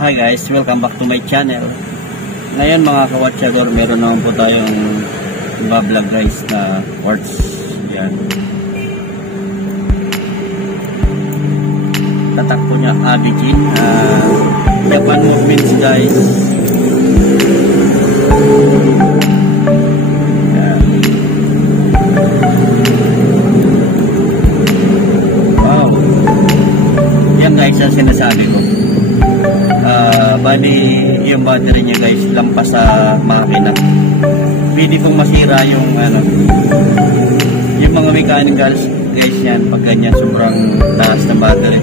Hi guys, welcome back to my channel. Ngayon mga kawatsyador, meron naman po tayong iba-vlog guys na quartz. Yan. Tatak po niya Abigin. Japan movements guys. Yan. Wow. Yan guys ang sinasabi ko. Bali yung battery niya guys lampas sa makina. Pwede pong masira yung yung mga mechanicals guys yan pag ganyan sobrang taas na battery.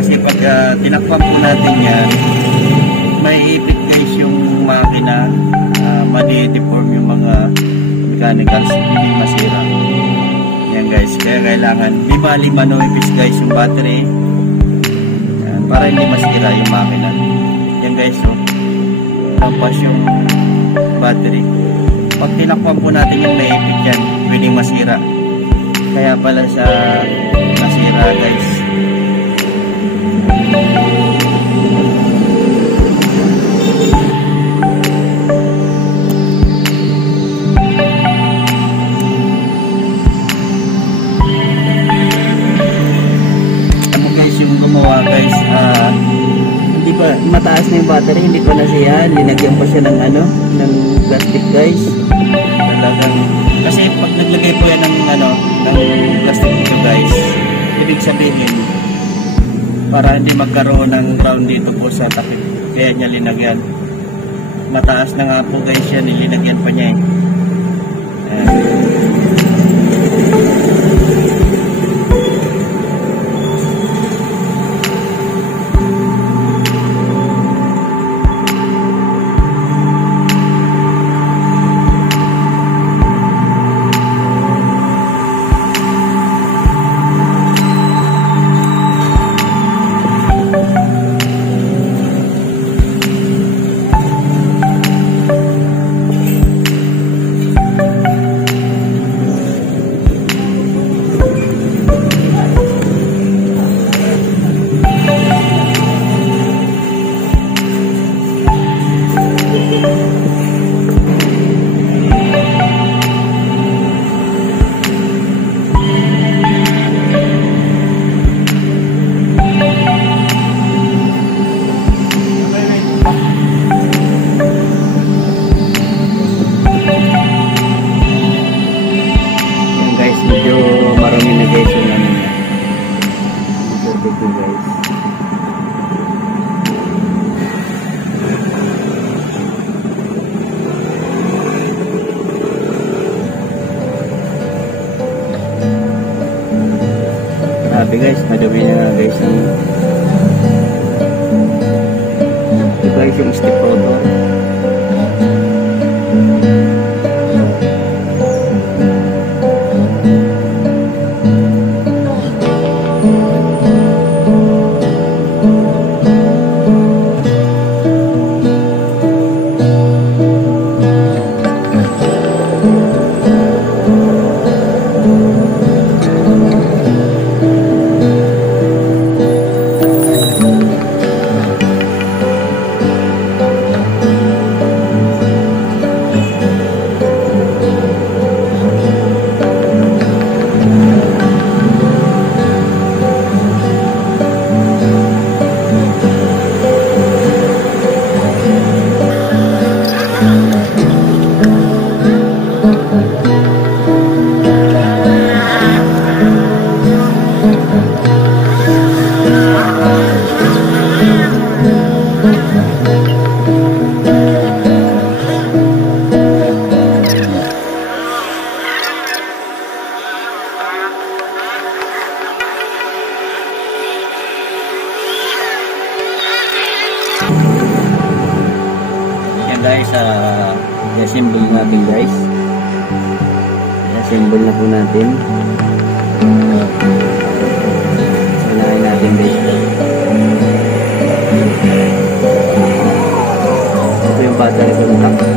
Kasi pag tinakpan po natin yan, may ipit guys yung makina, madi-deform yung mga mechanicals, hindi masira. Yan guys, kaya kailangan 5 noipis guys yung battery yan, para hindi masira yung makina. Yan guys, so lampas yung battery. Pag tinakpan po natin yung naipit yan, pwedeng masira. Kaya pala sa masira guys. Ano guys yung gumawa guys, hindi pa mataas na yung battery, hindi pa na siya, linagyan pa siya ng ng plastic guys. Talagang kasi pag naglagay po yan ng ng plastic dito guys, ibig sabihin para hindi magkaroon ng ground dito po sa takip, kaya niya linagyan. Mataas na nga po guys yan, nilinagyan pa niya guys, madumi na guys ito guys yung step rotor. Guys, i-assemble natin guys. I-assemble na po natin. Sanayin natin guys. Ito yung battery ko ng takot.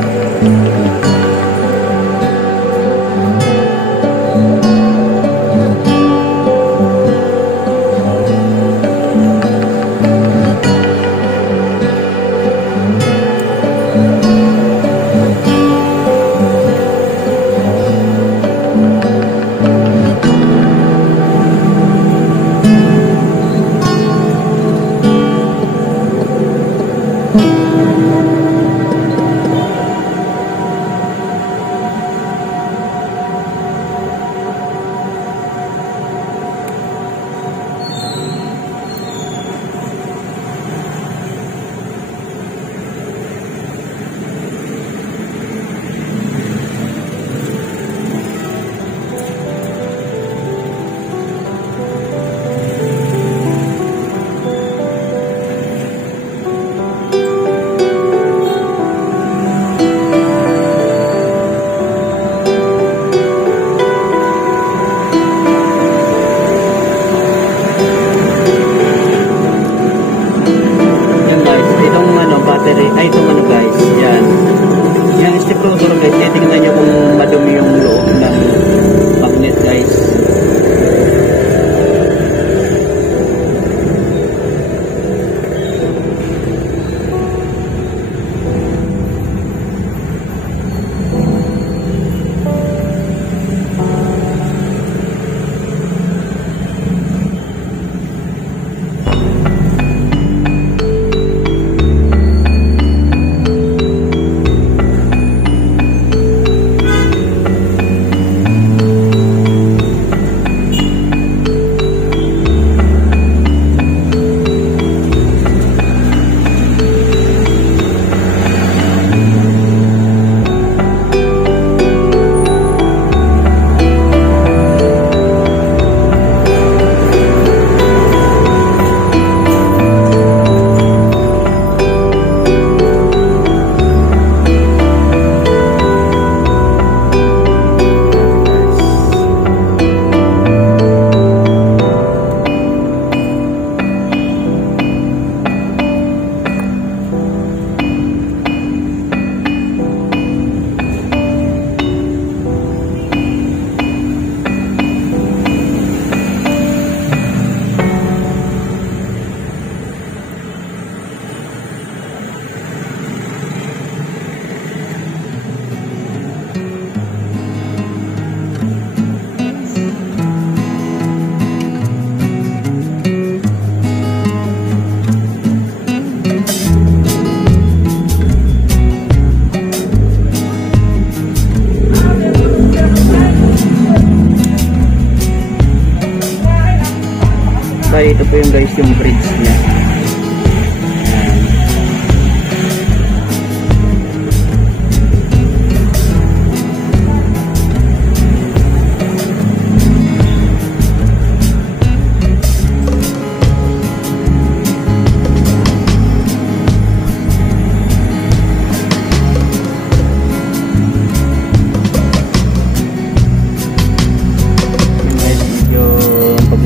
Bali, ito po yung guys yung bridge niya.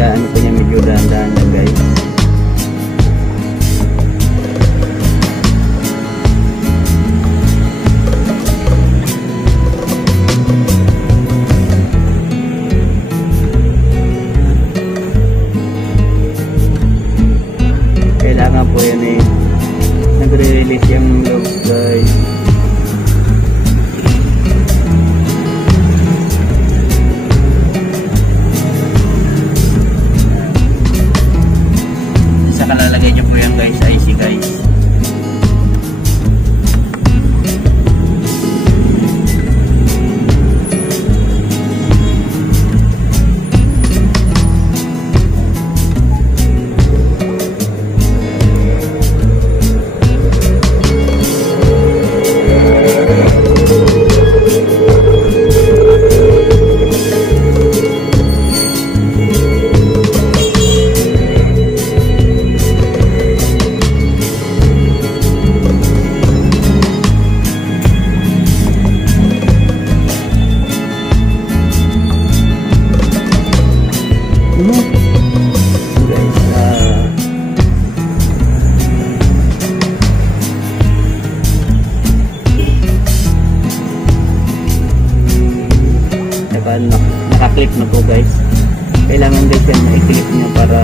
Ano po niya, medyo dahan-dahan lang guys. Kailangan po yan eh, nagre-release yung log guys. Lalagay nyo po yan guys, IC guys. Naka-clip na po guys. Kailangan guys yan na-clip nyo para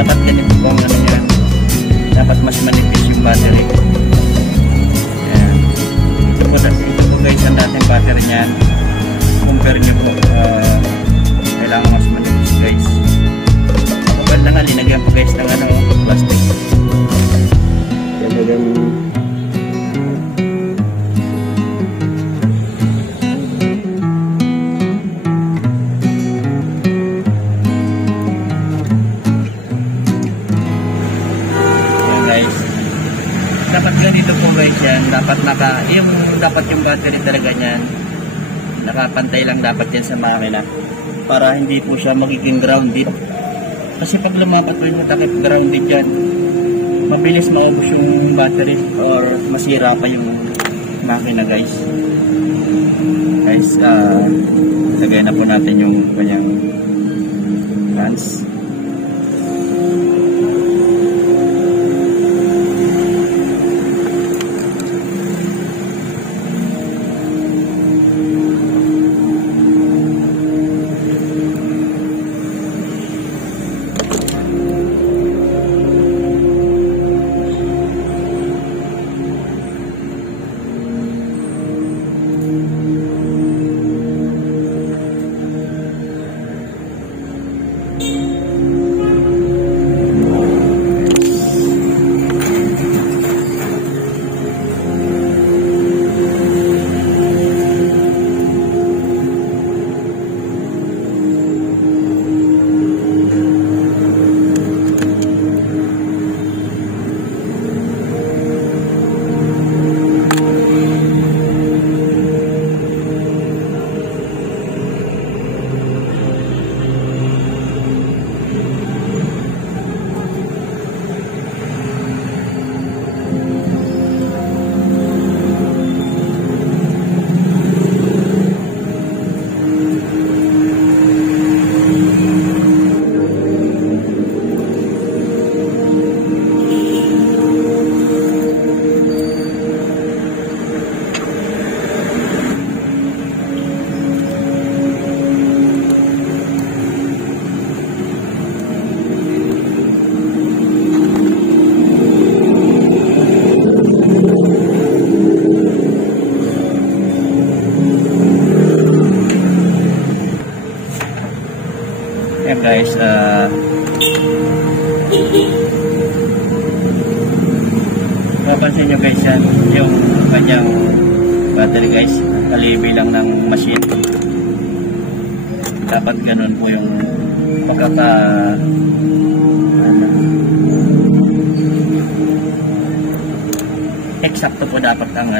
dapat ganito po ang ano niya, dapat mas manipis yung battery. Ayan. Ito po guys ang dating battery niyan, compare nyo po, kailangan mas manipis guys. Kapag lang linagyan po guys ng ano, plastic. Talagang dapat ganito po guys yan, dapat yung battery talaga niyan nakapantay lang dapat yan sa makina para hindi po siya magiging grounded, kasi pag lumapat po yung takip grounded yan, mabilis maubos yung battery or masira pa yung makina guys. Lagay na po natin yung kanyang fans. guys, mapansin nyo guys yan, yung kanyang battery guys, kalibi lang ng machine. Dapat ganun po yung pagkaka eksakto po dapat ang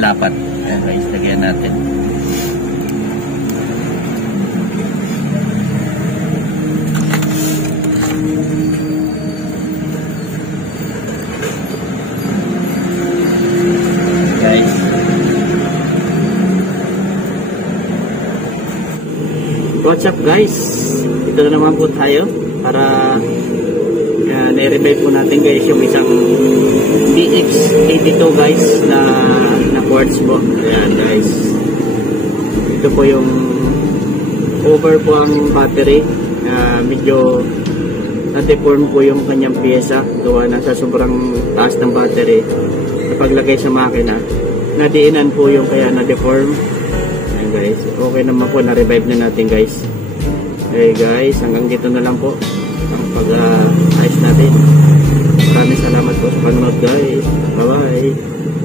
lapat. Ayan guys, lagyan natin. Guys, what's up guys? Ito na naman po tayo para na-revive po natin guys yung isang DX82 guys na quartz po. Ayan guys, ito po yung over po ang battery. Medyo na-deform po yung kanyang pyesa gawa na sa sobrang taas ng battery. Sa paglagay sa makina, nadiinan po yung kaya na-deform. Ayan guys, okay naman po, na-revive na natin guys. Okay guys, hanggang dito na lang po ang pag-ayos natin. Maraming salamat po sa panonood guys. Bye bye.